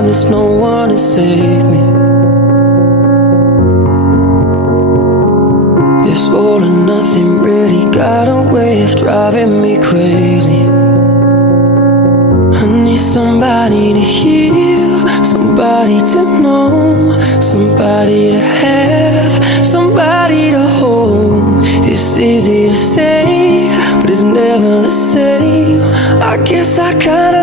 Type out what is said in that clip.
time there's no one to save me. This all or nothing really got a way of driving me crazy. I need somebody to heal, somebody to know, somebody to have, somebody to hold. It's easy to say, but it's never the same. I guess I kinda